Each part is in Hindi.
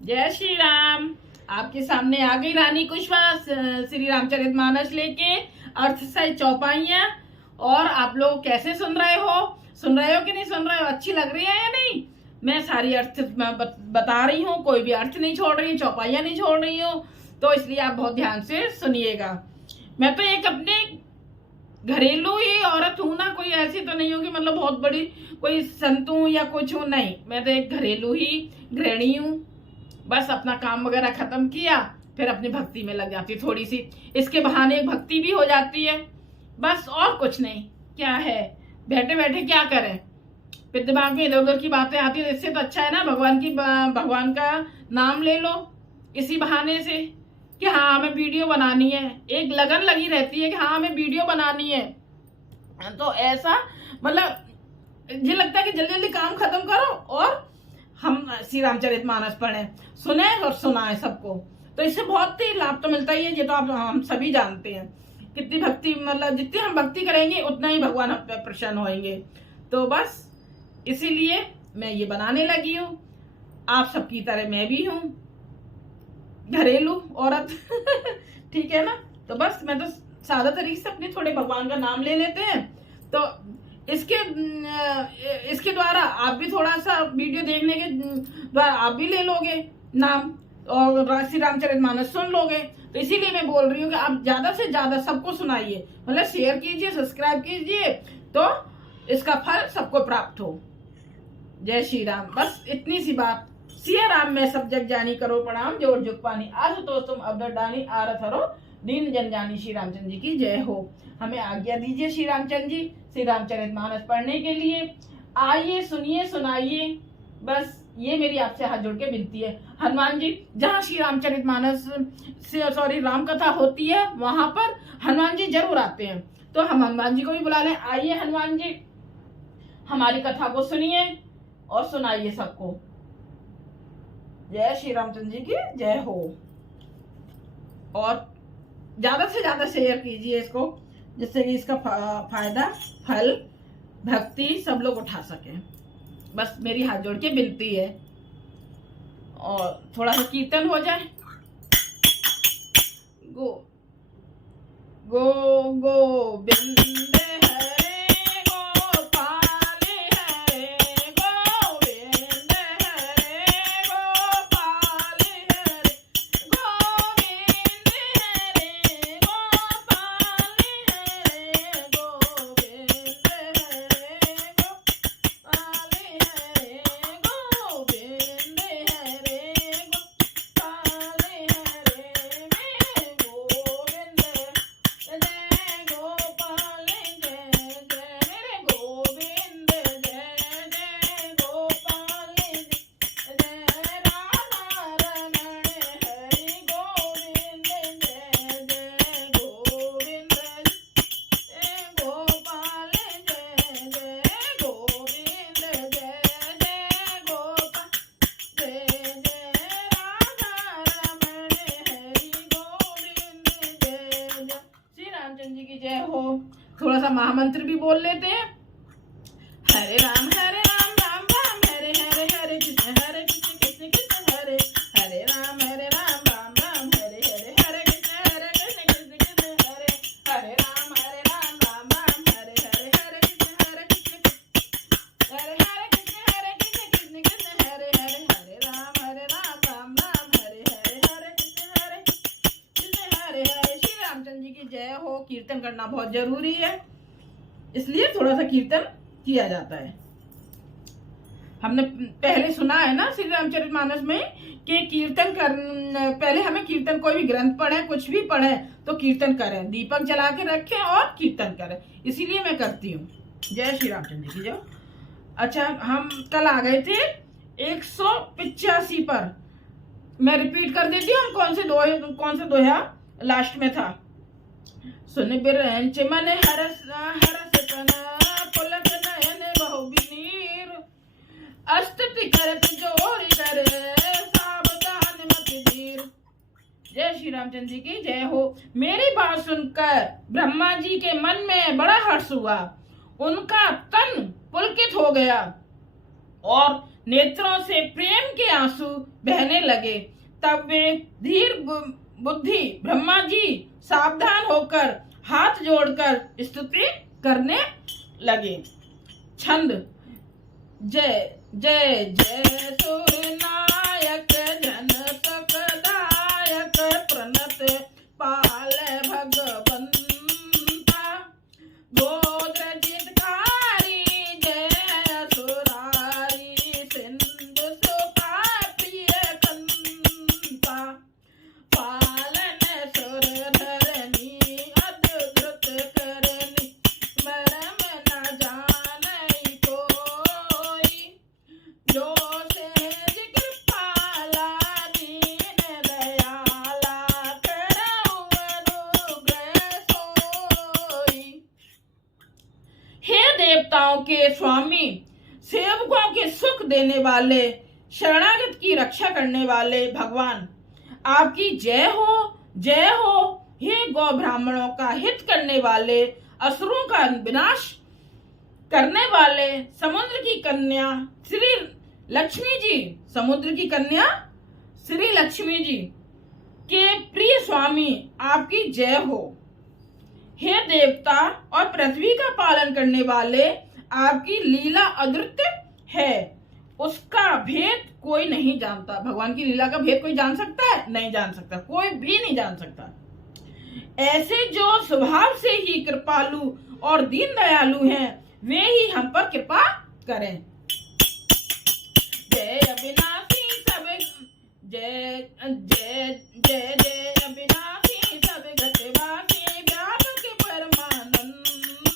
जय श्री राम। आपके सामने आ गई रानी कुशवाहा श्री रामचरितमानस लेके अर्थ सहित चौपाइयाँ। और आप लोग कैसे सुन रहे हो कि नहीं सुन रहे हो, अच्छी लग रही है या नहीं? मैं सारी अर्थ बता रही हूँ, कोई भी अर्थ नहीं छोड़ रही, चौपाइयाँ नहीं छोड़ रही हूँ, तो इसलिए आप बहुत ध्यान से सुनिएगा। मैं तो एक अपने घरेलू ही औरत हूँ ना, कोई ऐसी तो नहीं हूँ कि मतलब बहुत बड़ी कोई संत हूँ या कुछ हूँ, नहीं। मैं तो एक घरेलू ही गृहिणी हूँ। बस अपना काम वगैरह खत्म किया, फिर अपनी भक्ति में लग जाती थोड़ी सी, इसके बहाने भक्ति भी हो जाती है। बस और कुछ नहीं। क्या है, बैठे बैठे क्या करें, फिर दिमाग में इधर उधर की बातें आती है। इससे तो अच्छा है ना भगवान का नाम ले लो इसी बहाने से, कि हाँ हमें वीडियो बनानी है। एक लगन लगी रहती है कि हाँ हमें वीडियो बनानी है, तो ऐसा मतलब ये लगता है कि जल्दी जल्दी काम खत्म करो और हम श्री रामचरितमानस पढ़ें, सुने और सुनाएं सबको। तो इससे बहुत ही लाभ तो मिलता ही है, ये तो आप हम सभी जानते हैं। कितनी भक्ति, मतलब जितनी हम भक्ति करेंगे उतना ही भगवान हम पे प्रसन्न होंगे। तो बस इसीलिए मैं ये बनाने लगी हूँ। आप सबकी तरह मैं भी हूँ घरेलू औरत ठीक है ना। तो बस मैं तो सादा तरीके से अपने थोड़े भगवान का नाम ले लेते हैं, तो इसके द्वारा आप भी थोड़ा सा वीडियो देखने के द्वारा आप भी ले लोगे नाम और श्री रामचरितमानस सुन लोगे। तो इसीलिए मैं बोल रही हूँ कि आप ज्यादा से ज्यादा सबको सुनाइए, मतलब शेयर कीजिए, सब्सक्राइब कीजिए, तो इसका फल सबको प्राप्त हो। जय श्री राम। बस इतनी सी बात। सिया राम में सब जग जानी, करो प्रणाम जोर जुग पानी, आज तो तुम अवदर डानी, आरत हरो दीन जन जानी। श्री रामचंद्र जी की जय हो। हमें आज्ञा दीजिए श्री रामचंद्र जी श्री रामचरितमानस पढ़ने के लिए। आइए सुनिए सुनाइए, बस ये मेरी आपसे हाथ जोड़ के विनती है। हनुमान जी जहाँ श्री रामचरितमानस सॉरी राम कथा होती है वहां पर हनुमान जी जरूर आते हैं, तो हम हनुमान जी को भी बुला लें। आइए हनुमान जी हमारी कथा को सुनिए और सुनाइए सबको। जय श्री रामचंद्र जी की जय हो। और ज्यादा से ज्यादा शेयर कीजिए इसको, जिससे कि इसका फायदा, फल, भक्ति सब लोग उठा सके। बस मेरी हाथ जोड़ के विनती है। और थोड़ा सा कीर्तन हो जाए। गो गो गोविंद हरे गोपाल हरे गोविंद हरे गोपाल हरे गोविंद हरे गोपाल हरे गोविंद हरे गोपाल हरे गोविंद हरे गोपाल हरे में गोविंद जय गोपाल जय जय मेरे गोविंद जय जय गोपाल जय राधा रमण हरि गोविंद जय जय गोविंद जय गोपाल जय जय गोविंद जय जय गोपाल जय जय राधा रमण हरि गोविंद जय जय। श्री रामचंद्र जी की जय हो। थोड़ा सा महामंत्र भी बोल लेते हैं। हरे राम राम राम हरे हरे हरे कृष्ण कृष्ण कृष्ण हरे हरे राम राम राम हरे हरे हरे कृष्ण कृष्ण हरे हरे राम राम राम हरे हरे हरे कृष्ण हरे हरे कृष्ण कृष्ण हरे हरे हरे राम राम राम हरे हरे हरे कृष्ण हरे हरे। श्री रामचंद्र जी की जय हो। कीर्तन करना बहुत जरूरी है, इसलिए थोड़ा सा कीर्तन किया जाता है। हमने पहले सुना है ना श्री रामचरितमानस में कि कीर्तन कर, पहले हमें कीर्तन, कोई भी ग्रंथ पढ़े कुछ भी पढ़े तो कीर्तन करें, दीपक जला के रखें और कीर्तन करें। इसीलिए मैं करती हूँ। जय श्री रामचंद्र की जय। अच्छा, हम कल आ गए थे 185 पर। मैं रिपीट कर देती हूँ, कौन से दोहा लास्ट में था। सुन बिरंच मन हरस हरस तन पुलक नयन बहु विनीर, अस्तुति करत जोर कर सावधान मत धीर। जय श्री रामचंद्र जी की जय हो। मेरी बात सुनकर ब्रह्मा जी के मन में बड़ा हर्ष हुआ, उनका तन पुलकित हो गया और नेत्रों से प्रेम के आंसू बहने लगे। तब वे धीर बुद्धि ब्रह्मा जी सावधान होकर हाथ जोड़कर स्तुति करने लगे। छंद। जय जय जय सुरनायक जन सुखदायक प्रणत पाल भगवंता गोद्रजितकारी जय असुरारी सिंधु सुखा प्रिय कंता पालन सुर धरनी अद्भुत करनी मरम न जानई कोई जो सहज कृपाला दीन दयाला करऊ अनुग्रह सोई। हे देवताओं के स्वामी, सेवकों के सुख देने वाले, शरणागत की रक्षा करने वाले भगवान, आपकी जय हो जय हो। हे गौ ब्राह्मणों का हित करने वाले, असुरों का विनाश करने वाले, समुद्र की कन्या श्री लक्ष्मी जी, समुद्र की कन्या श्री लक्ष्मी जी के प्रिय स्वामी, आपकी जय हो। हे देवता और पृथ्वी का पालन करने वाले, आपकी लीला अद्वितीय है, उसका भेद कोई नहीं जानता। भगवान की लीला का भेद कोई जान सकता है? नहीं जान सकता, कोई भी नहीं जान सकता। ऐसे जो स्वभाव से ही कृपालु और दीन दयालु हैं, वे ही हम पर कृपा करें। जय अविनाशी सब जय जय जय जय अविनाशी सब घटवासी व्यापक परमानंदा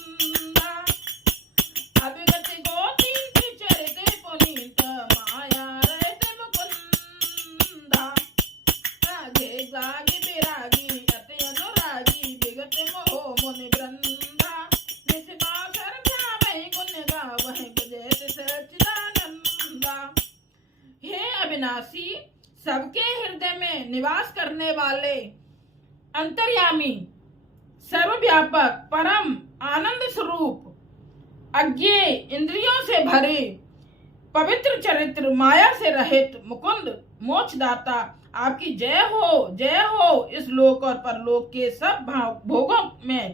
अभिगत गोती चरित पुनीत माया रहत मुकुंदा राधे जागी विरागी अति अनुरागी विगत मोह मुनि वृंदा निस्बा सरधा वही गुण गावहि बजैत सच्चिदानंदा। हे अविनाशी, सबके हृदय में निवास करने वाले, अंतर्यामी, सर्वव्यापक, परम आनंद स्वरूप, अज्ञेय, इंद्रियों से भरे, पवित्र चरित्र, माया से रहित मुकुंद, मोक्षदाता, आपकी जय हो। इस लोक और परलोक के सब भोगों में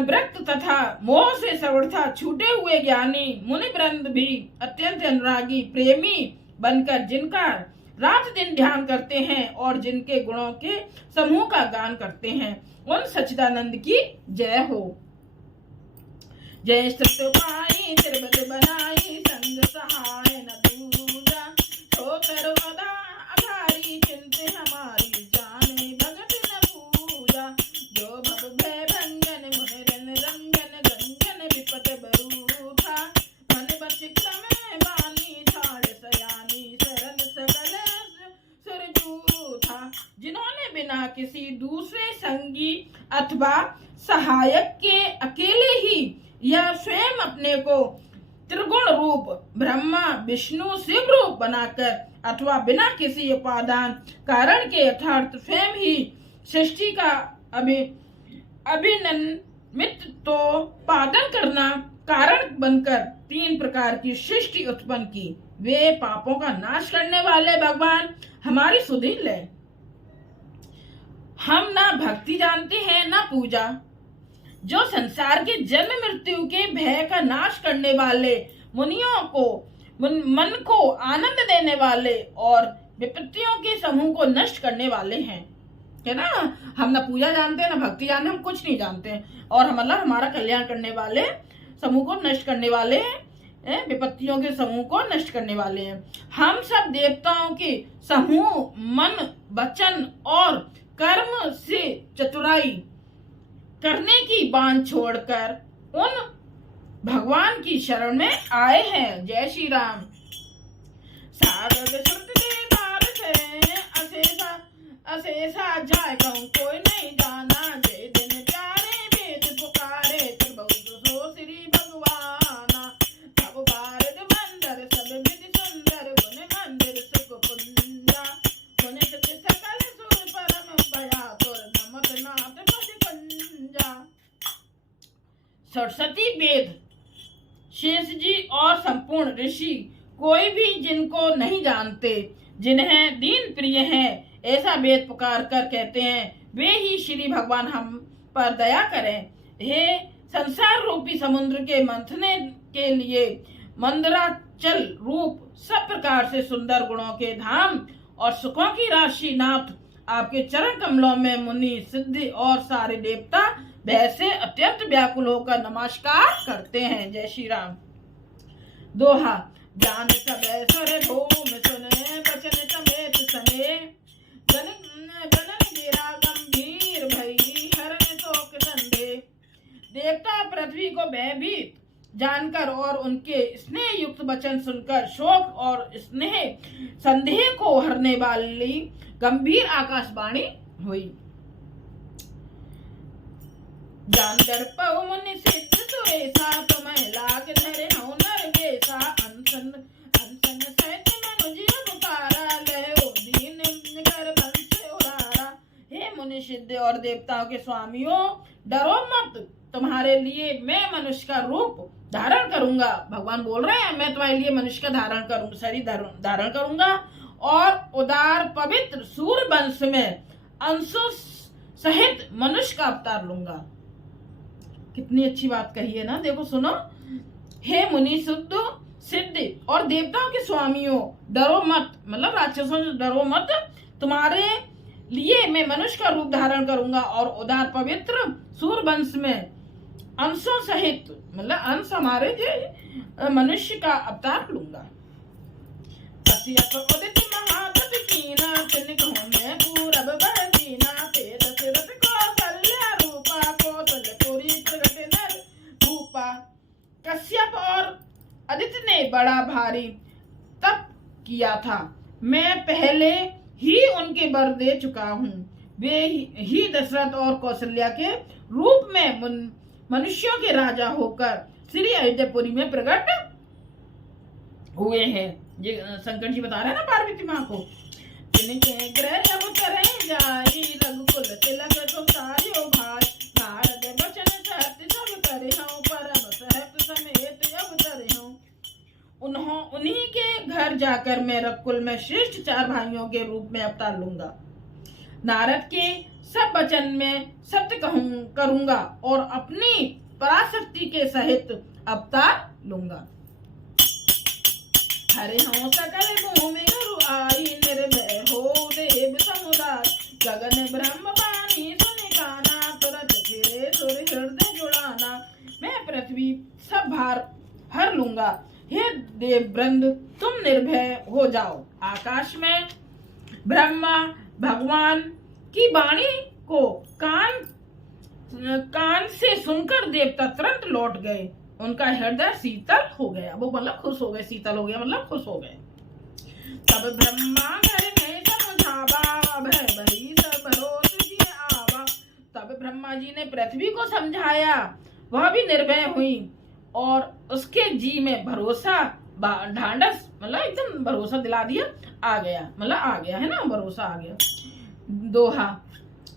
व्रत तथा मोह से सर्वथा छूटे हुए ज्ञानी मुनि वृंद भी अत्यंत अनुरागी प्रेमी बनकर जिनका रात दिन ध्यान करते हैं और जिनके गुणों के समूह का गान करते हैं, उन सच्चिदानंद की जय हो। जय सत्यपाई त्रिबल बनाई संग सहाय न दूजा ठोकर वदा अघारी चिंते हमारी जाने भगत न पूजा जो भव भय भंजन मुनिरन रंजन गंजन विपत बरूठा मन बच क्रम बानी छाड़ सयानी शरण सकल सुरजूठा। जिन्होंने बिना किसी दूसरे संगी अथवा सहायक के अकेले ही यह स्वयं अपने को त्रिगुण रूप ब्रह्मा विष्णु शिव रूप बनाकर अथवा बिना किसी उपादान कारण के यथार्थ स्वयं ही सृष्टि का अभिनिमित्त तो पालन करना कारण बनकर तीन प्रकार की सृष्टि उत्पन्न की, वे पापों का नाश करने वाले भगवान हमारी सुधि ले। हम ना भक्ति जानते हैं ना पूजा, जो संसार के जन्म मृत्यु के भय का नाश करने वाले, मुनियों को मन को आनंद देने वाले और विपत्तियों के समूह को नष्ट करने वाले हैं, है ना। हम ना पूजा जानते हैं ना भक्ति जानते, हम कुछ नहीं जानते और मतलब हमारा कल्याण करने वाले, समूह को नष्ट करने वाले हैं, विपत्तियों के समूह को नष्ट करने वाले हैं। हम सब देवताओं के समूह मन वचन और कर्म से चतुराई करने की बांध छोड़कर उन भगवान की शरण में आए हैं। जय श्री राम। सागर सुत देदार से अशेषा जाय कहूँ कोई नहीं जाना, जय दिन प्यारे वेद पुकारे फिर बहुत सो श्री भगवाना। अब भारत मंदिर सब विधि सुंदर गुण मंदिर सुख पुंजा, गुण सत्य सकल सुर परम भया तुर नमक नाथ पति कुंजा। सरस्वती वेद शेष जी और संपूर्ण ऋषि कोई भी जिनको नहीं जानते, जिन्हें दीन प्रिय है, ऐसा वेद पुकार कर कहते हैं, वे ही श्री भगवान हम पर दया करें। हे संसार रूपी समुद्र के मंथने के लिए मंदराचल रूप सब प्रकार से सुंदर गुणों के धाम और सुखों की राशि नाथ, आपके चरण कमलों में मुनि सिद्धि और सारे देवता वैसे अत्यंत व्याकुल होकर नमस्कार करते हैं। जय श्री राम। दोहा। जान सब सुर भूम सुने बचन समेत सने, जनन गिरा गंभीर भई हरण शोक संदेह। देवता पृथ्वी को भयभीत जानकर और उनके स्नेह युक्त वचन सुनकर शोक और स्नेह संदेह को हरने वाली गंभीर आकाशवाणी हुई। जान दर्पव मुनि सिद्ध सुरेसा, तुम्हें लाग धरे हूँ नरगेसा। अनसन अनसन सहित मनुज पुकारा, लयो दीन कर बंस उदारा। हे मुनि सिद्ध और देवताओं के स्वामियों, डरो मत, तुम्हारे लिए मैं मनुष्य का रूप धारण करूंगा। भगवान बोल रहे हैं, मैं तुम्हारे लिए मनुष्य का धारण करूंगा, शरीर धारण करूंगा और उदार पवित्र सूर्य वंश में अंशों सहित मनुष्य का अवतार लूंगा। कितनी अच्छी बात कही है ना। देखो सुनो। हे मुनि सिद्ध और देवताओं के स्वामियों, डरो मत, मतलब राक्षसों से डरो मत, तुम्हारे लिए मैं मनुष्य का रूप धारण करूंगा और उदार पवित्र सूर्य वंश में अंशों सहित, मतलब अंश हमारे जो मनुष्य का अवतार लूंगा। उदित महाबली कीना, तिनक होने पूरब बहदीना। ते दशरथ कौशल्या रूपा, कौशलपुरी प्रगट नर भूपा। कश्यप और आदित्य ने बड़ा भारी तप किया था, मैं पहले ही उनके वर दे चुका हूँ। वे ही दशरथ और कौशल्या के रूप में मनुष्यों के राजा होकर श्री अयोध्यापुरी में प्रकट हुए हैं। ये शंकर जी बता रहे हैं ना पार्वती माँ को। जिनके ग्रह जब करें जाई, रघुकुल तिलक तो सारियो भाई। नारद बचन सत्य सब करे हूँ, परम सहत समेत अवतरे हूँ। उन्हीं के घर जाकर मैं रघुकुल में श्रेष्ठ 4 भाइयों के रूप में अवतार लूंगा। नारद के सब वचन में सत्य करूंगा और अपनी पराशक्ति के सहित अवतार लूंगा। हरे हूँ सकल भूमि गुरु आई, निर्भय हो देव समुदाय। गगन ब्रह्म वाणी सुनि काना, तुरंत फिरे सुर हृदय जुड़ाना। मैं पृथ्वी सब भार हर लूंगा, हे देव वृंद तुम निर्भय हो जाओ। आकाश में ब्रह्मा भगवान की वाणी को कान से सुनकर देवता तुरंत लौट गए। उनका हृदय शीतल हो गया, वो मतलब खुश हो गए, शीतल हो गया मतलब खुश हो गए। तब ब्रह्मा घर में समझावा, भय बही सब भरोस किए आवा। तब ब्रह्मा जी ने पृथ्वी को समझाया, वह भी निर्भय हुई और उसके जी में भरोसा ढांढस, मतलब एकदम भरोसा दिला दिया, आ गया, मतलब आ गया है ना, भरोसा आ गया। दोहा।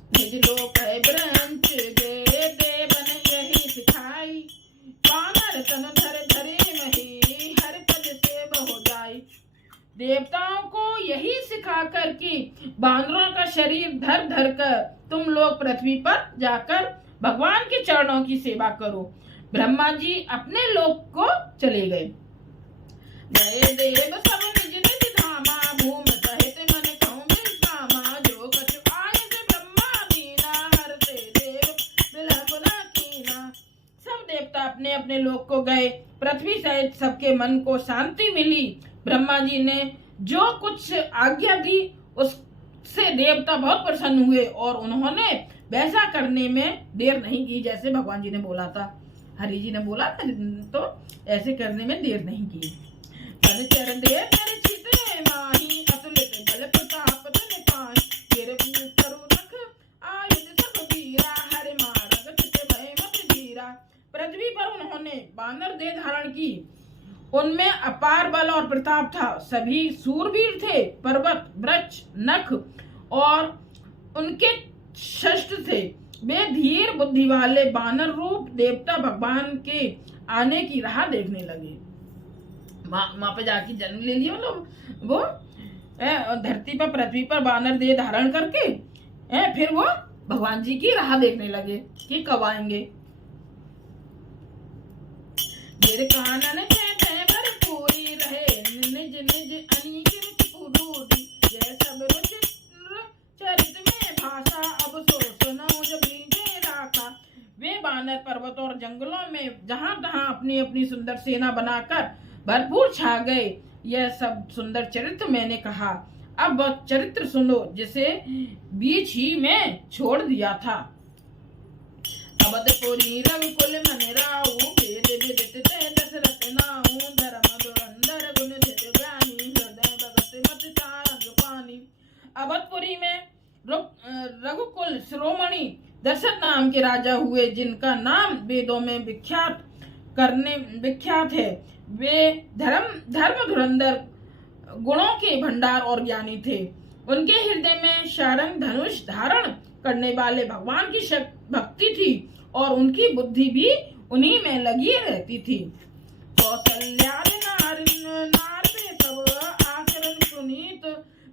निज लोक है ब्रंच गे, देवन यही सिखाई। बानर तन धर धरे नहीं, हर पद से हो जाई। देवताओं को यही सिखाकर कि बानरों का शरीर धर धर कर तुम लोग पृथ्वी पर जाकर भगवान के चरणों की सेवा करो। ब्रह्मा जी अपने लोक को चले गए। जय देव सब निज निज धामा, भूम सहित मन कहूँ विश्रामा। जो कछु आए से ब्रह्मा दीना, हरते देव बिलख न कीना। सब देवता अपने अपने लोक को गए। पृथ्वी सहित सबके मन को शांति मिली। ब्रह्मा जी ने जो कुछ आज्ञा दी उससे देवता बहुत प्रसन्न हुए और उन्होंने वैसा करने में देर नहीं की जैसे भगवान जी ने बोला था, हरि जी ने बोला था, तो ऐसे करने में देर नहीं की। तन चरण दे तेरे चितरे माही, अतुलित बल प्रताप तन पाहि। तेरे करू रख आयुध सब वीरा, हरि मारग चित भय मत धीरा। पृथ्वी पर उन्होंने बानर देह धारण की। उनमें अपार बल और प्रताप था। सभी सूरवीर थे। पर्वत वृक्ष नख और उनके शस्त्र थे। वे धीर बुद्धि वाले बानर रूप देवता भगवान के आने की राह देखने लगे। वहां पे जाके जन्म ले लिया, मतलब वो धरती पर, पृथ्वी पर वानर देह धारण करके फिर वो भगवान जी की राह देखने लगे कि कब आएंगे। मेरे कानन पूरी रहे निज निज अनीक रुचि पुरूरी, यह सब रुचि चरित में भाषा अब सो सुनाऊं जब लीजे राखा। वे वानर पर्वतों और जंगलों में जहां तहां अपनी अपनी सुंदर सेना बनाकर भरपूर छा गए। यह सब सुंदर चरित्र मैंने कहा, अब वह चरित्र सुनो जिसे बीच ही में छोड़ दिया था। अवधपुरी रघुकुल मन राऊ, वेद विदित ते दशरथ नाऊ, धर्म धुरंधर गुण धीर ज्ञानी, हृदय भगत मत चारंग पानी। अवधपुरी में रघुकुल शिरोमणि दशरथ नाम के राजा हुए, जिनका नाम वेदों में विख्यात है। वे धर्म धुरंधर गुणों के भंडार और ज्ञानी थे। उनके हृदय में शारंग धनुष धारण करने वाले भगवान की भक्ति थी और उनकी बुद्धि भी उन्हीं में लगी रहती थी। कौशल्या नार में सब आचरण सुनीत,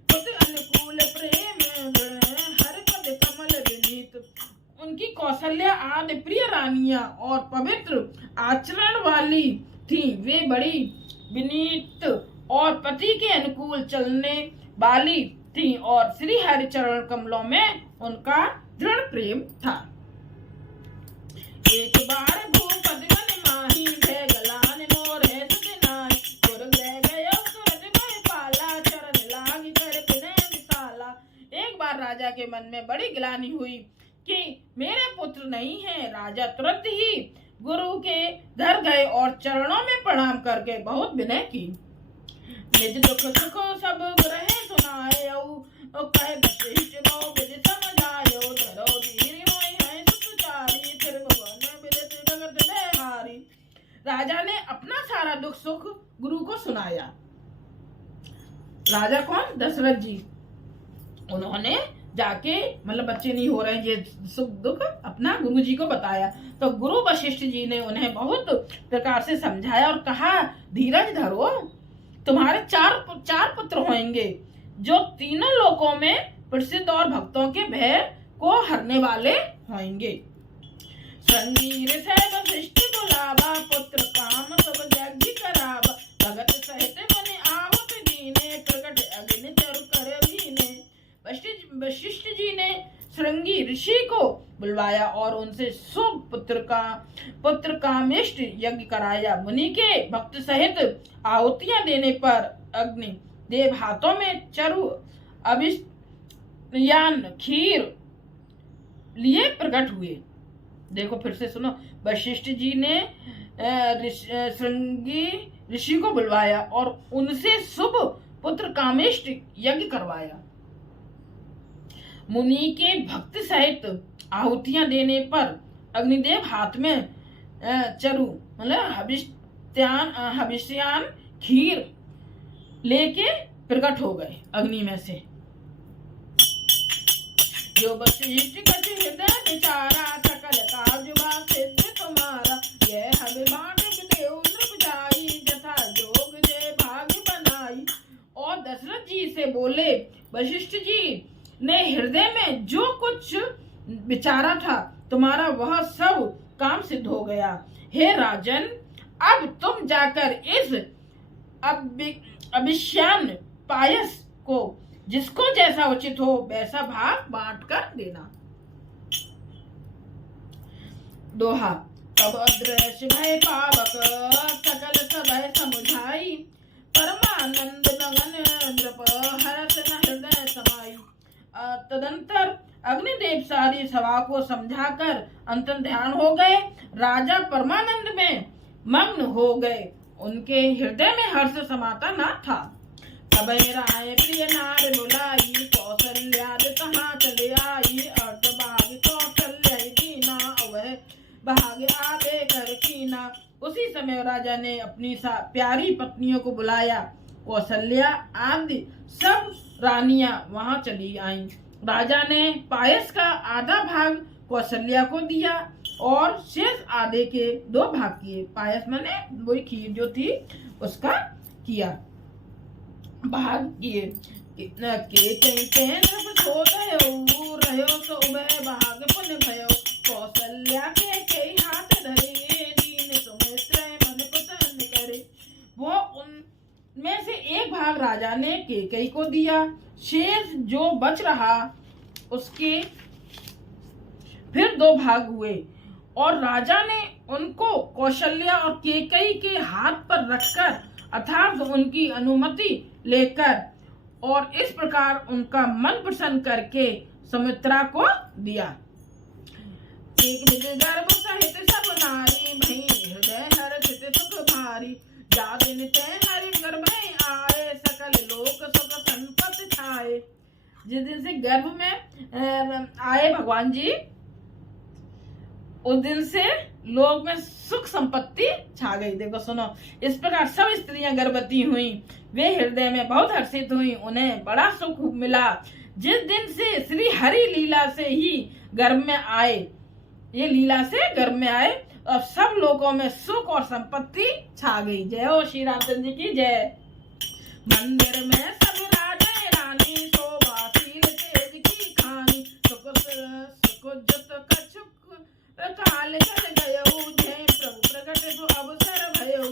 पुत अनुकूल प्रेम हर पद कमल विनीत। उनकी कौशल्या आदि प्रिय रानियां और पवित्र आचरण वाली थी। वे बड़ी विनीत और पति के अनुकूल चलने वाली थी और श्री हरि चरण कमलों में उनका दृढ़ प्रेम था। एक बार भूपति मन माही, भय गलान मोर है सजनाई, गुर ग्रह गयो सूरज में पाला, चरण लागी कर विनय विशाला। एक बार राजा के मन में बड़ी ग्लानि हुई कि मेरे पुत्र नहीं है। राजा तुरंत ही गुरु के घर गए और चरणों में प्रणाम करके बहुत विनय की। निज दुख सुख सब ग्रह सुनायो, कहे वशिष्ठ रो विधि समझायो, धरो धीर मोहि है सुचारी, फिर भवन विदित जगत व्यवहारी। राजा ने अपना सारा दुख सुख गुरु को सुनाया। राजा कौन? दशरथ जी। उन्होंने जाके, मतलब बच्चे नहीं हो रहे, ये सुख दुख अपना गुरु जी को बताया। तो गुरु वशिष्ठ जी ने उन्हें बहुत प्रकार से समझाया और कहा, धीरज धरो, तुम्हारे चार पुत्र होंगे जो तीनों लोकों में प्रसिद्ध और भक्तों के भय को हरने वाले होंगे। संगीर से वशिष्ठ बुलावा, पुत्र काम सब यज्ञ करावा, भगत सहित मुनि आहुति दीने, प्रकट अग्नि चरु कर भीने। वशिष्ठ जी ने श्रृंगी ऋषि को बुलवाया और उनसे शुभ पुत्र कामेष्ट यज्ञ कराया। मुनि के भक्त सहित आहुतियां देने पर अग्नि देव हाथों में चरु अभिष्यान खीर लिए प्रकट हुए। देखो फिर से सुनो, वशिष्ठ जी ने श्रृंगी ऋषि को बुलवाया और उनसे शुभ पुत्र कामेष्ट यज्ञ करवाया। मुनि के भक्त सहित आहुतियां देने पर अग्निदेव हाथ में चरु मतलब हविष्यान खीर लेके प्रकट हो गए अग्नि में से। जो वशिष्ठ कछ हृदय विचारा, सकल काज सिद्ध तुम्हारा, यह हवि बांट देव नृप जाई, जथा जोग जय भाग्य बनाई। और दशरथ जी से बोले, वशिष्ठ जी ने हृदय में जो कुछ विचारा था तुम्हारा वह सब काम सिद्ध हो गया। हे राजन, अब तुम जाकर इस अभिष्यान पायस को जिसको जैसा उचित हो वैसा भाग बांट कर देना। दोहा। तब अदृश्य भय पावक, सकल सभय समुझाई, परमानंद मगन नृप, हरस न हृदय समाई। तदंतर अग्निदेव सारी सभा को समझाकर अंतर ध्यान हो गए। राजा परमानंद में मग्न हो गए, उनके हृदय में हर्ष समाता न था। तबहि राय प्रिय नार बुलाई, कौशल्या तहाँ चले आई, अर्थ भाग कौशल्या दीना, वह भाग आबे कर कीना। उसी समय राजा ने अपनी प्यारी पत्नियों को बुलाया। कौशल्या आदि सब रानियां वहां चली आईं। राजा ने पायस का आधा भाग कौशल्या को दिया और शेष आधे के 2 भाग किए। पायस माने वही खीर जो थी उसका किया, भाग किए। के कई नभ छोड़यो रहो तो उभय भाग पुन भयो, कौशल्या के कई हाथ धरे, दीन सुमित्र मन पसंद करे। वो उनमें से एक भाग राजा ने केकई को दिया, शेष जो बच रहा उसके फिर 2 भाग हुए, और राजा ने उनको कौशल्या और केकई के हाथ पर रखकर अर्थात उनकी अनुमति लेकर और इस प्रकार उनका मन प्रसन्न करके सुमित्रा को दिया। एक विधि गर्भ सहित सब नारी, भई हृदय हर्षित सुख भारी, जा दिन ते हरि गर्भ में आए, सकल लोक सुख संपत्ति छाए। जिस दिन से गर्भ में आए भगवान जी, उस दिन से लोक में सुख संपत्ति छा गई। देखो सुनो, इस प्रकार सब स्त्रियां गर्भवती हुई, वे हृदय में बहुत हर्षित हुई, उन्हें बड़ा सुख मिला। जिस दिन से श्री हरि लीला से ही गर्भ में आए, ये लीला से गर्भ में आए, और सब लोगों में सुख और संपत्ति छा गई। जय हो श्री रामचंद्र जी की जय। मंदिर में सब राजा रानी, शोभाशील तेज की खानी, सुख जुत कछुक काल कर गयो, जय प्रभु प्रगट तो अवसर भयो।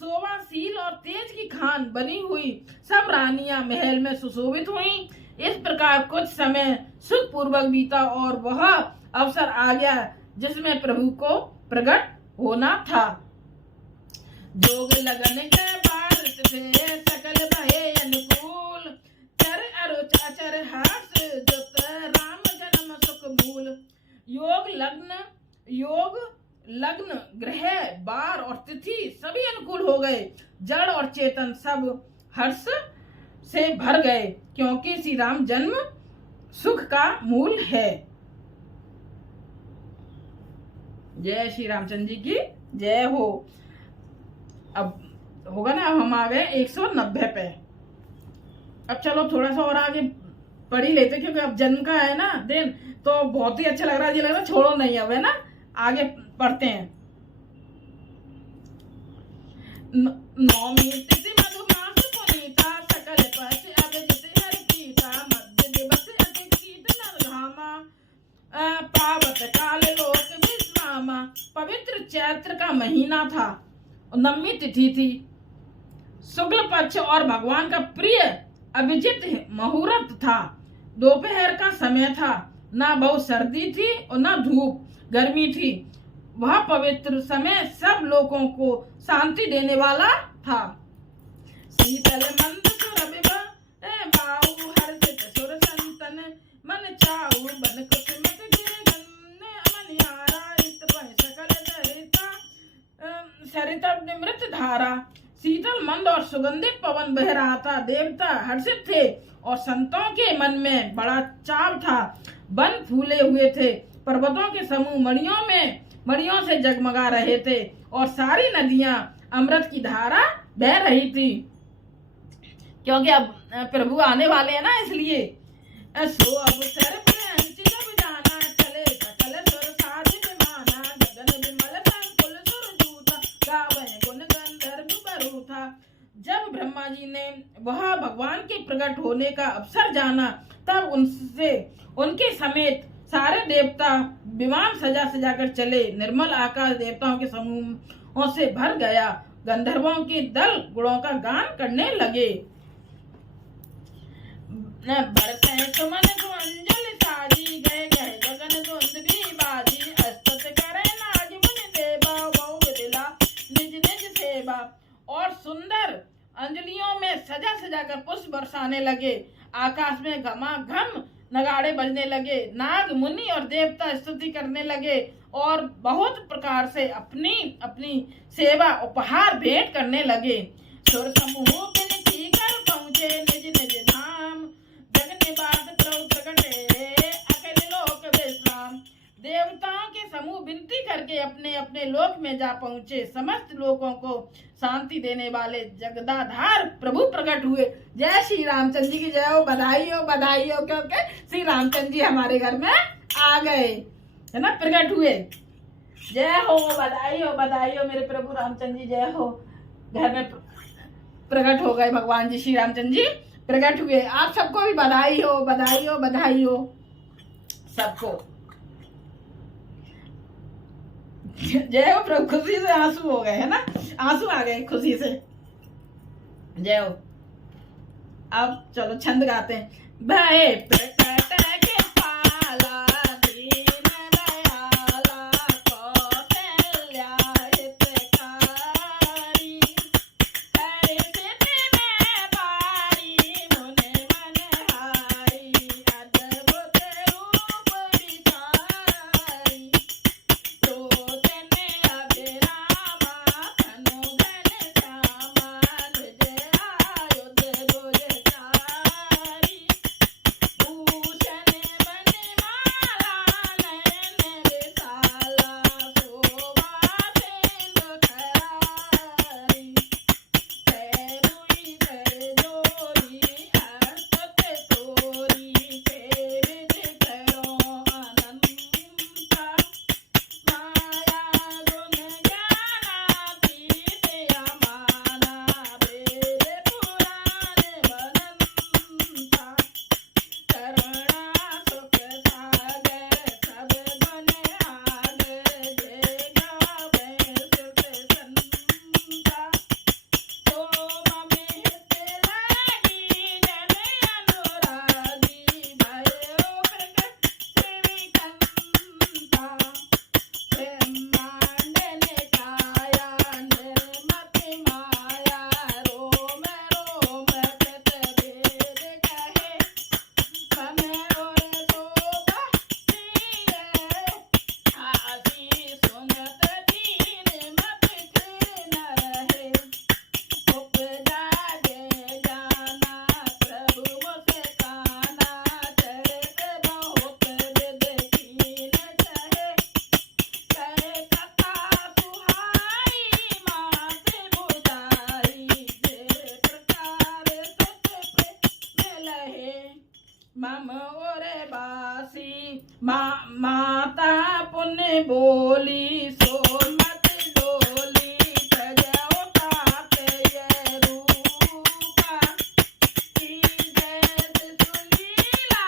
शोभाशील और तेज की खान बनी हुई सब रानियां महल में सुशोभित हुई। इस प्रकार कुछ समय सुख पूर्वक बीता और वह अवसर आ गया जिसमें प्रभु को प्रकट होना था। जोग लगन के भारत थे, सकल भये अनुकूल, चर अरुच अचर हर्ष जुत, राम जन्म सुख मूल। योग लग्न ग्रह बार और तिथि सभी अनुकूल हो गए, जड़ और चेतन सब हर्ष से भर गए, क्योंकि श्री राम जन्म सुख का मूल है। जय श्री रामचंद्र जी की जय हो। अब होगा ना, अब हम आ गए 190 पे। अब चलो थोड़ा सा और आगे पढ़ ही लेते, क्योंकि अब जन्म का है ना दिन, तो बहुत ही अच्छा लग रहा है। ये लग रहा है छोड़ो नहीं, अब है ना, आगे पढ़ते हैं। नौमी तिथि मधुमास पुनीता, सकल पक्ष अभिजित हरि प्रीता, मध्य दिवस अति कीट नरघामा, पावत काल लोक विश्रामा। पवित्र चैत्र का महीना था, नवमी तिथि थी, शुक्ल पक्ष और भगवान का प्रिय अभिजित मुहूर्त था। दोपहर का समय था, ना बहुत सर्दी थी और ना धूप गर्मी थी। वह पवित्र समय सब लोगों को शांति देने वाला था। शीतल मंद सुरभि बाहु, हर्षित सुर संतन, मन चाहु बन कुसुमित गिर मनिहारा, इत पै सकल सरिता निमृत धारा। शीतल मंद और सुगंधित पवन बह रहा था। देवता हर्षित थे और संतों के मन में बड़ा चाव था। वन फूले हुए थे, पर्वतों के समूह मणियों से जगमगा रहे थे, और सारी नदियां अमृत की धारा बह रही थी, क्योंकि अब प्रभु आने वाले हैं ना, इसलिए। सो अवसर जाना चले, सकल सुर साधित माना, गगन विमल संकुल सुर जूता, गावै गुण गंधर्व बरूथा। जब ब्रह्मा जी ने वह भगवान के प्रकट होने का अवसर जाना, तब उनके समेत सारे देवता विमान सजा कर चले। निर्मल आकाश देवताओं के समूहों से भर गया। गंधर्वों के दल गुणों का गान करने लगे। बरसे सुमन अंजलि साजी, गए गए गगन धुंध भी बाजी, अस्तुत करे नाज मुनि देवा, बहु विदिला निज निज सेवा। और सुंदर अंजलियों में सजा कर पुष्प बरसाने लगे। आकाश में घमाघम नगाड़े बजने लगे। नाग मुनि और देवता स्तुति करने लगे और बहुत प्रकार से अपनी अपनी सेवा उपहार भेंट करने लगे। सुर समूह बिनती कर पहुँचे निज निज धाम, जग निवास प्रभु प्रगटे अखिल लोक विश्राम। देवताओं के समूह विनती करके अपने अपने लोक में जा पहुँचे। समस्त लोगों को शांति देने वाले जगदाधार प्रभु प्रकट हुए। जय श्री रामचंद्र जी की जय हो। बधाई हो, क्योंकि श्री रामचंद्र जी हमारे घर में आ गए, है ना, प्रकट हुए। जय हो, बधाई हो मेरे प्रभु रामचंद्र जी, जय हो। घर में प्रकट हो गए, भगवान जी श्री रामचंद्र जी प्रकट हुए। आप सबको भी बधाई हो, बधाई हो, बधाई हो सबको। जय हो प्रभु। खुशी से आंसू हो गए है ना, आंसू आ गए खुशी से। जय हो। अब चलो छंद गाते हैं। भय प्रकट के पाला दीन दयाला कौशल्या हितकारी, हरि सिद्धि में बारी मुनि मन हारी, अद्भुत रूप विचारी, लोचन अभिरामा तनु घन श्यामा, निज आयुध गुणचारी, भूषण बनमाला नयन विशाला, शोभा सिंधु खरारी, पैरुई कर जोरी हस्त तोरी, सेवित करो अनंता, माया गुण ज्ञानातीत अमाना, वेद पुराण बनंता, करुणा सुख सागर सब गुण आगर, जय गावे सुख संता, शोभा में हित लागी जन अनुरागी, भयो प्रकट सेविकंता, ब्रह्मांड निकाया निर्मति माया, रोम रोम कृत भेद कहे, समय और शोभा प्रिय, आसी सुनत दीन मत न रहे, उपजा जय जाना प्रभु मुख काना, चरित बहुत विध कीन चहे, कहे कथा सुहाई मात बुझाई, जे प्रकार सुत प्रेम लहे, मम और बासी माता पुण्य बोली, सो मत डोली, तजो तात ये रूपा, की जैस सुनीला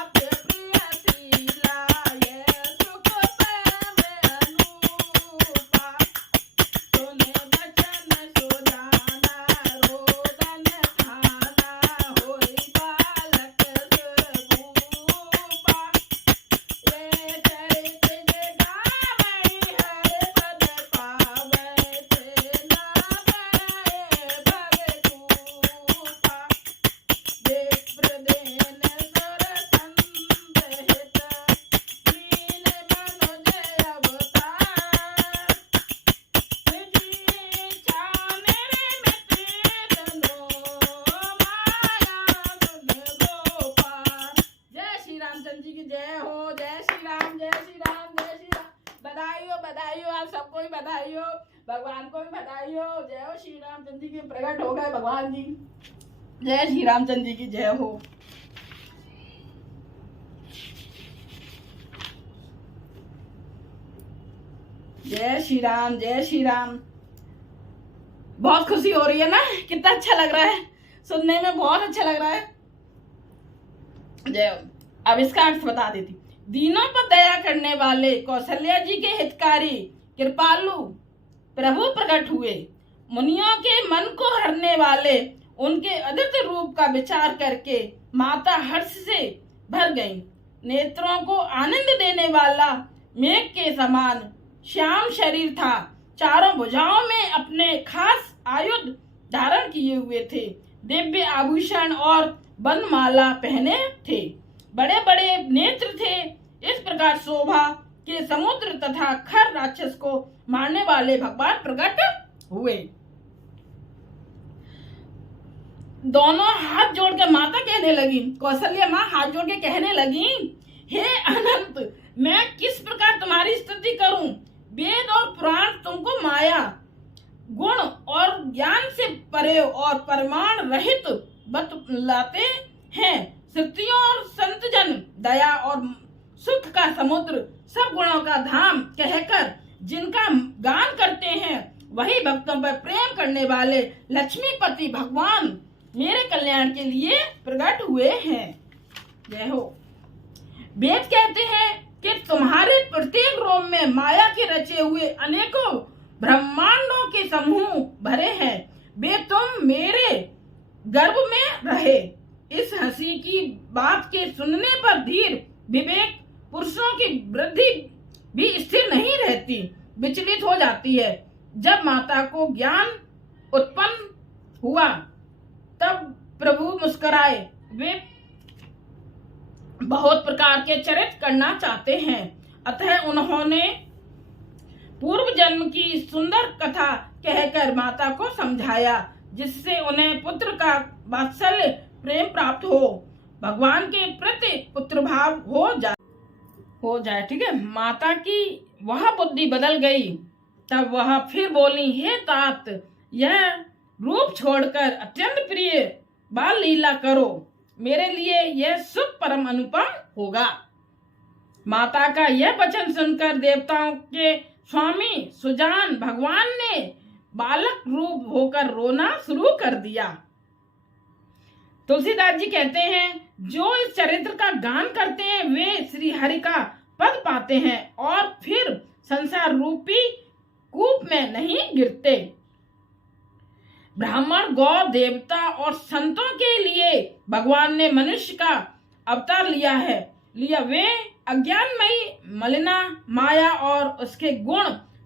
अप्य प्रियशीला, ये सुख प्रेम अनूपा, सुन बचन सुजाना रोदन खाना, होई बालक सुरूपा, ये चरित जगावै हर पद पावै, से नावै भगकूपा, विप्रदेन सुर संत हित, लीन मनुज अवतार, निज इच्छा निर्मित तनो, माया गुण गोपाल। जय श्री रामचंद्र जी की जय हो। जय श्री राम, जय श्री राम, जय श्री राम। बधाई हो, बधाई हो, आप सबको भी बधाई हो, भगवान को भी बधाई हो। जय हो श्री रामचंद्र जी के प्रकट हो गए भगवान जी। जय श्री रामचंद्र जी की जय हो। जय श्री राम, जय श्री राम। बहुत खुशी हो रही है ना, कितना अच्छा लग रहा है, सुनने में बहुत अच्छा लग रहा है। जय हो। अब इसका अर्थ बता देती। दीनों पर दया करने वाले कौशल्या जी के हितकारी कृपालु प्रभु प्रकट हुए, मुनियों के मन को हरने वाले उनके अद्भुत रूप का विचार करके माता हर्ष से भर गईं। नेत्रों को आनंद देने वाला मेघ के समान श्याम शरीर था, चारों भुजाओं में अपने खास आयुध धारण किए हुए थे, दिव्य आभूषण और बनमाला पहने थे, बड़े बड़े नेत्र थे। इस प्रकार शोभा के समुद्र तथा खर राक्षस को मारने वाले भगवान प्रकट हुए। दोनों हाथ जोड़कर माता कहने लगी, कौशल्या माँ हाथ जोड़ के कहने लगी, हे अनंत, मैं किस प्रकार तुम्हारी स्तुति करूं? वेद और पुराण तुमको माया गुण और ज्ञान से परे और परमाण रहित बतलाते हैं। श्रुतियों और संत जन दया और सुख का समुद्र, सब गुणों का धाम कहकर जिनका गान करते हैं, वही भक्तों पर प्रेम करने वाले लक्ष्मीपति भगवान मेरे कल्याण के लिए प्रकट हुए हैं। जय हो। वेद कहते हैं कि तुम्हारे प्रत्येक रोम में माया के रचे हुए अनेकों ब्रह्मांडों के समूह भरे हैं। वे तुम मेरे गर्भ में रहे। इस हंसी की बात के सुनने पर धीर विवेक पुरुषों की वृद्धि भी स्थिर नहीं रहती, विचलित हो जाती है। जब माता को ज्ञान उत्पन्न हुआ तब प्रभु मुस्कुराए। वे बहुत प्रकार के चरित्र करना चाहते हैं, अतः उन्होंने पूर्व जन्म की सुंदर कथा कहकर माता को समझाया, जिससे उन्हें पुत्र का वात्सल्य प्रेम प्राप्त हो, भगवान के प्रति पुत्र भाव हो जाए। ठीक है। माता की वह बुद्धि बदल गई। तब वह फिर बोली, हे तात, यह रूप छोड़कर अत्यंत प्रिय बाल लीला करो, मेरे लिए यह सुख परम अनुपम होगा। माता का यह वचन सुनकर देवताओं के स्वामी सुजान भगवान ने बालक रूप होकर रोना शुरू कर दिया। तुलसीदास जी कहते हैं, जो इस चरित्र का गान करते हैं वे श्री हरि का पद पाते हैं और फिर संसार रूपी कूप में नहीं गिरते। ब्राह्मण, गौ, देवता और संतों के लिए भगवान ने मनुष्य का अवतार लिया। वे अज्ञानमयी मलिना माया और उसके गुण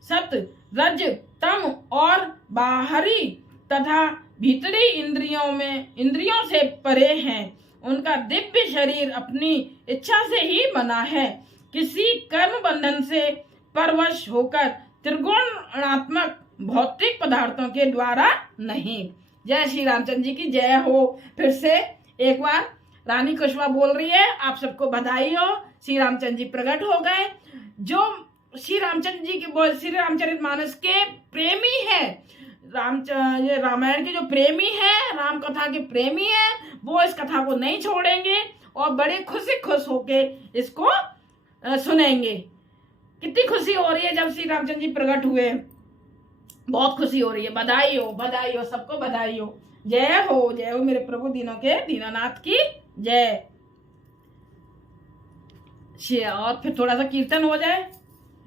सत रज तम और बाहरी तथा भीतरी इंद्रियों से परे हैं। उनका दिव्य शरीर अपनी इच्छा से ही बना है, किसी कर्म बंधन से परवश होकर त्रिगुणात्मक भौतिक पदार्थों के द्वारा नहीं। जय श्री रामचंद्र जी की जय हो। फिर से एक बार रानी कुशवा बोल रही है, आप सबको बधाई हो। श्री रामचंद्र जी प्रकट हो गए। जो श्री रामचंद्र जी के श्री रामचरितमानस के प्रेमी है, ये रामायण के जो प्रेमी है, राम कथा के प्रेमी है, वो इस कथा को नहीं छोड़ेंगे और बड़े खुश होके इसको सुनेंगे। कितनी खुशी हो रही है जब श्री रामचंद्र जी प्रकट हुए, बहुत खुशी हो रही है। बधाई हो, सबको बधाई हो। जय हो मेरे प्रभु दीनों के दीनानाथ की जय। और फिर थोड़ा सा कीर्तन हो जाए,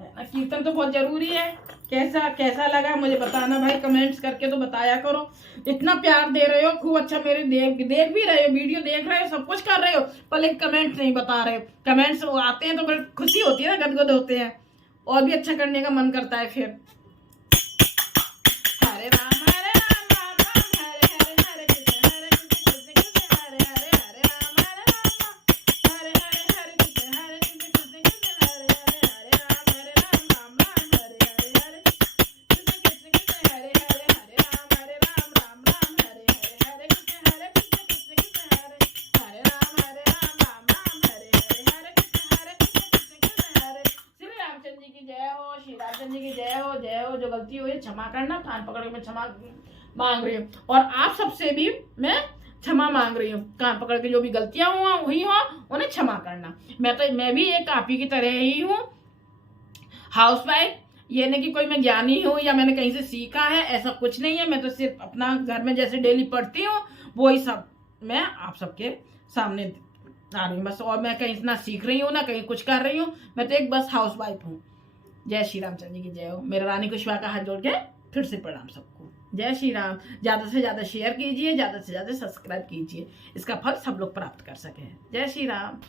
कीर्तन तो बहुत जरूरी है। कैसा लगा मुझे बताना भाई, कमेंट्स करके तो बताया करो। इतना प्यार दे रहे हो, खूब अच्छा मेरे देख भी रहे हो, वीडियो देख रहे हो, सब कुछ कर रहे हो, पर लेकिन कमेंट्स नहीं बता रहे हो। कमेंट्स आते हैं तो बड़ी खुशी होती है ना, गदगद होते हैं और भी अच्छा करने का मन करता है। फिर हरे राम राम राम हरे हरे, हरे कृष्ण कृष्ण कृष्ण हरे हरे, हरे राम हरे हरे, हरे कृष्ण कृष्ण कृष्ण हरे हरे, हरे राम राम राम हरे हरे, हरे कृष्ण कृष्ण हरे हरे, हरे राम राम राम हरे हरे, हरे कृष्ण कृष्ण कृष्ण हरे, हरे राम राम हरे हरे, हरे कृष्ण कृष्ण हरे। श्री रामचंद्र जी की जय हो, श्री रामचंद्र जी की जय हो। जो गलती हुई क्षमा करना, कान पकड़ के मैं क्षमा मांग रही हूँ और आप सबसे भी मैं क्षमा मांग रही हूँ। कान पकड़ के जो भी गलतियां हुई हो उन्हें क्षमा करना। मैं भी एक आप ही की तरह ही हूँ, हाउस वाइफ। ये नहीं कि कोई मैं ज्ञानी हूँ या मैंने कहीं से सीखा है, ऐसा कुछ नहीं है। मैं तो सिर्फ अपना घर में जैसे डेली पढ़ती हूँ वही सब मैं आप सबके सामने आ रही हूँ बस। और मैं कहीं ना सीख रही हूँ ना कहीं कुछ कर रही हूँ, मैं तो एक बस हाउस वाइफ हूँ। जय श्री रामचंद्र जी की जय हो। मेरा रानी कुशवा का हाथ जोड़ के फिर से प्रणाम सबको। जय श्री राम। ज्यादा से ज्यादा शेयर कीजिए, ज्यादा से ज्यादा सब्सक्राइब कीजिए, इसका फल सब लोग प्राप्त कर सके। जय श्री राम।